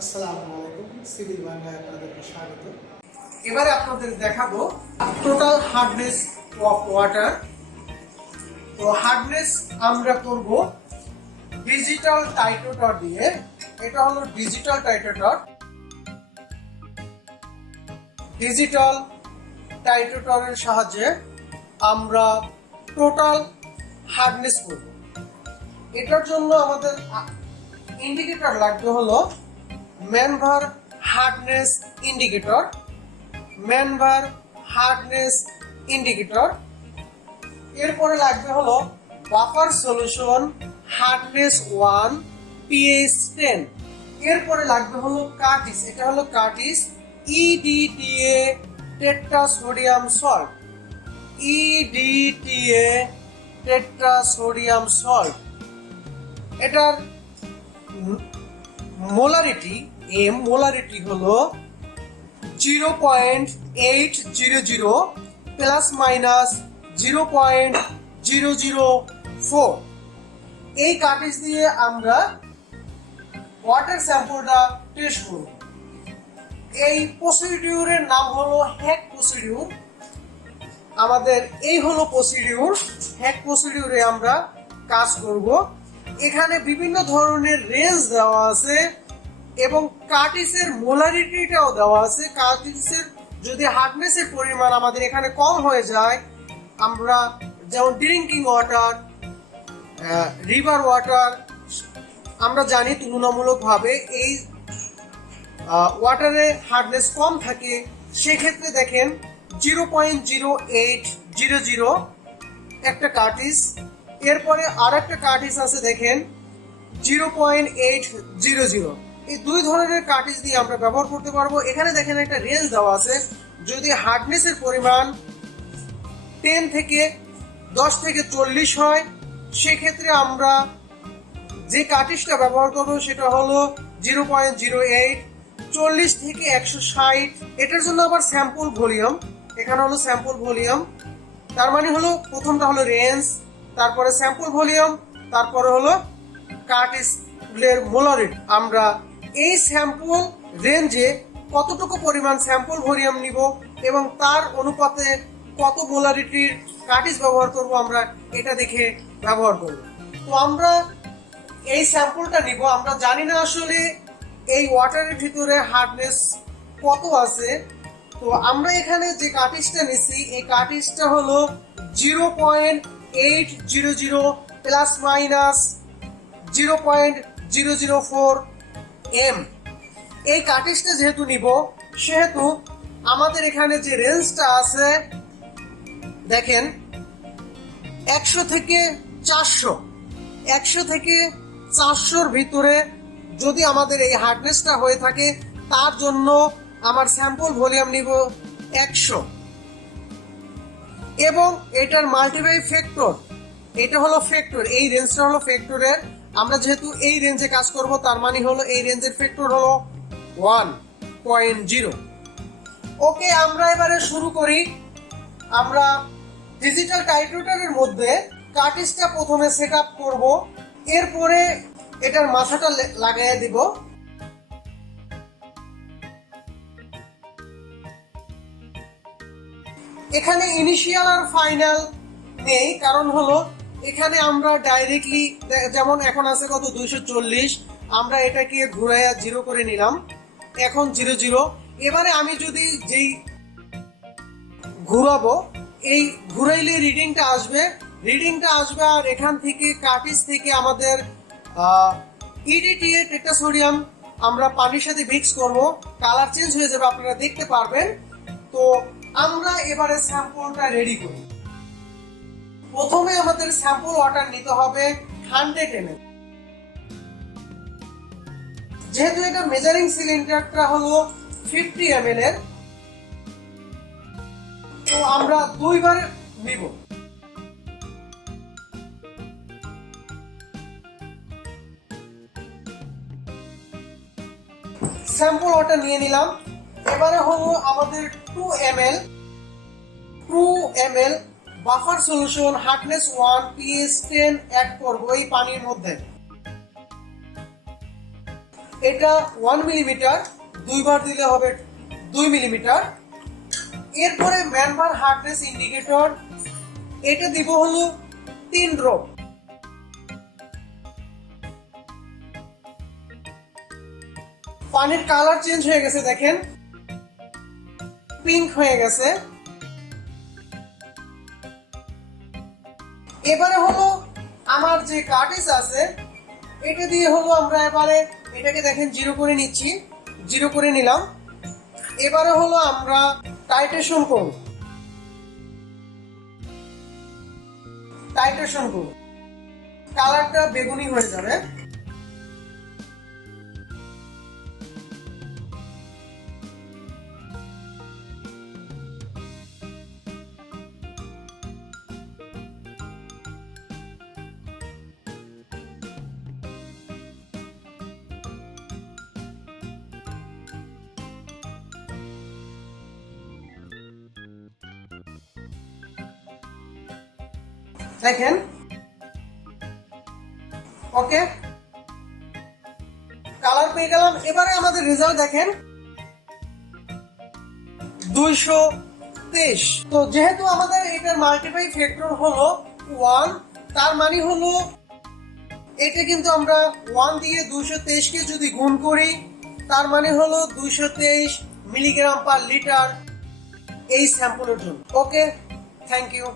আসসালামু আলাইকুম, সিভিল বাংলায় আপনাদেরকে স্বাগত। এবারে আপনাদের দেখাবো টোটাল হার্ডনেস অফ ওয়াটার। তো হার্ডনেস আমরা করব ডিজিটাল টাইটোটর দিয়ে। এটা হলো ডিজিটাল টাইটোটর। ডিজিটাল টাইটোটরের সাহায্যে আমরা টোটাল হার্ডনেস করব। এটার জন্য আমাদের ইন্ডিকেটর লাগবে হলো ManVer hardness indicator. ManVer hardness indicator. এরপরে লাগবে হলো বাফার সলিউশন হার্ডনেস 1 pH 10। এরপরে লাগবে হলো কার্টিস। এটা হলো কার্টিস EDTA tetrasodium salt. EDTA tetrasodium salt. এটার মোলারিটি হলো 0.800 প্লাস মাইনাস 0.004। এই কার্টিজ দিয়ে আমরা ওয়াটার স্যাম্পলটা টেস্ট করব। এই প্রসিডিউরের নাম হলো হ্যাক প্রসিডিউর। আমাদের এই হলো প্রসিডিউর। হ্যাক প্রসিডিউরে আমরা কাজ করব। এখানে বিভিন্ন ধরনের রেঞ্জ দেওয়া আছে এবং কার্টিসের মোলারিটিটাও দেওয়া আছে। কার্টিসের যদি হার্ডনেসের পরিমাণ আমাদের এখানে কম হয়ে যায়, আমরা যেমন ড্রিঙ্কিং ওয়াটার, রিভার ওয়াটার, আমরা জানি তুলনামূলকভাবে এই ওয়াটারে হার্ডনেস কম থাকে। সেক্ষেত্রে দেখেন 0.0800 একটা কার্টিস। এরপরে আর একটা কার্টিস আছে দেখেন 0.800। এই দুই ধরনের কার্টিস দিয়ে আমরা ব্যবহার করতে পারবো। এখানে দেখেন একটা রেঞ্জ দেওয়া আছে। যদি হার্ডনেসের পরিমাণ 10 থেকে 10 থেকে 40 হয়, সেক্ষেত্রে আমরা যে কার্টিসটা ব্যবহার করবো সেটা হলো 0.08। 40 থেকে 160। এটার জন্য আবার স্যাম্পল ভলিউম। এখানে হলো স্যাম্পল ভলিউম। তার মানে হলো প্রথমটা হলো রেঞ্জ, তারপরে স্যাম্পল ভলিউম, তারপরে হলো কার্টিসের মোলারিটি। আমরা এই স্যাম্পল রেঞ্জে কতটুকু পরিমাণ স্যাম্পল ভলিউম নিব এবং তার অনুপাতে কত মোলারিটির কার্টিস ব্যবহার করব, আমরা এটা দেখে ব্যবহার করব। তো আমরা এই স্যাম্পলটা নিব। আমরা জানি না আসলে এই ওয়াটারের ভিতরে হার্ডনেস কত আছে। তো আমরা এখানে যে কার্টিসটা নিছি, এই কার্টিসটা হলো 0.800 প্লাস মাইনাস 0.004 m। এই কার্টিসটা যেহেতু নিব, সেহেতু আমাদের এখানে যে রেঞ্জটা আছে দেখেন 100 থেকে 400। 100 থেকে 400-র ভিতরে যদি আমাদের এই হার্ডনেসটা হয়ে থাকে, তার জন্য আমার স্যাম্পল ভলিউম নিব 100 এবং এটার মাল্টিপ্লাই ফ্যাক্টর, এটা হলো ফ্যাক্টর, এই রেঞ্জটা হলো ফ্যাক্টরের। আমরা যেহেতু এই রেঞ্জে কাজ করব, তার মানে হলো এই রেঞ্জের ফ্যাক্টর হলো 1.0। ওকে, আমরা এবারে শুরু করি। আমরা ডিজিটাল টাইটোটরের মধ্যে কার্টিসটা প্রথমে সেট আপ করব, এরপরে এটার মাথাটা লাগাই দিব। এখানে ইনিশিয়াল আর ফাইনাল নেই, কারণ হলো এখানে আমরা ডাইরেক্টলি, যেমন এখন আছে কত 240, আমরা এটাকে ঘুরাইয়া 0 করে নিলাম, এখন 00। এবারে আমি যদি যেই ঘুরাবো, এই ঘুরাইলে রিডিংটা আসবে আর এখান থেকে কার্টিস থেকে আমাদের EDTA টেট্রাসোডিয়াম আমরা পানির সাথে মিক্স করব, কালার চেঞ্জ হয়ে যাবে, আপনারা দেখতে পারবেন। তো আমরা এবারে স্যাম্পলটা রেডি করি। প্রথমে আমাদের স্যাম্পল ওয়াটার নিতে হবে 100 ml। যেহেতু এটা মেজারিং সিলিন্ডারটা হলো 50 ml এর, তো আমরা দুইবার নিব। স্যাম্পল ওয়াটার নিয়ে নিলাম। এবারে হলো আমাদের 2 ml buffer solution hardness 1 pH 10 add করব এই পানির মধ্যে। এটা 1 মিলিমিটার, দুইবার দিলে হবে 2 মিলিমিটার। এরপরে ম্যানভার হার্ডনেস ইন্ডিকেটর, এটা দিব হলো 3 ড্রপ। পানির কালার চেঞ্জ হয়ে গেছে, দেখেন পিঙ্ক হয়ে গেছে। এবারে হলো আমার যে কার্টিজ আছে এটা দিয়ে হলো আমরা এবারে এটাকে দেখেন জিরো করে নিচ্ছি, জিরো করে নিলাম। এবারে হলো আমরা টাইট্রেশন করব, টাইট্রেশন করব, কালারটা বেগুনি হয়ে যাবে। দেখেন ওকে, কালার পেয়ে গেলাম। এবারে আমাদের রেজাল্ট দেখেন 223। তো যেহেতু আমাদের এটার মাল্টিপ্লাই ফ্যাক্টর হলো 1, তার মানে হলো এটা কিন্তু আমরা 1 দিয়ে 223 কে যদি গুণ করি তার মানে হলো 223 মিলিগ্রাম পার লিটার এই স্যাম্পলের জন্য। ওকে, থ্যাংক ইউ।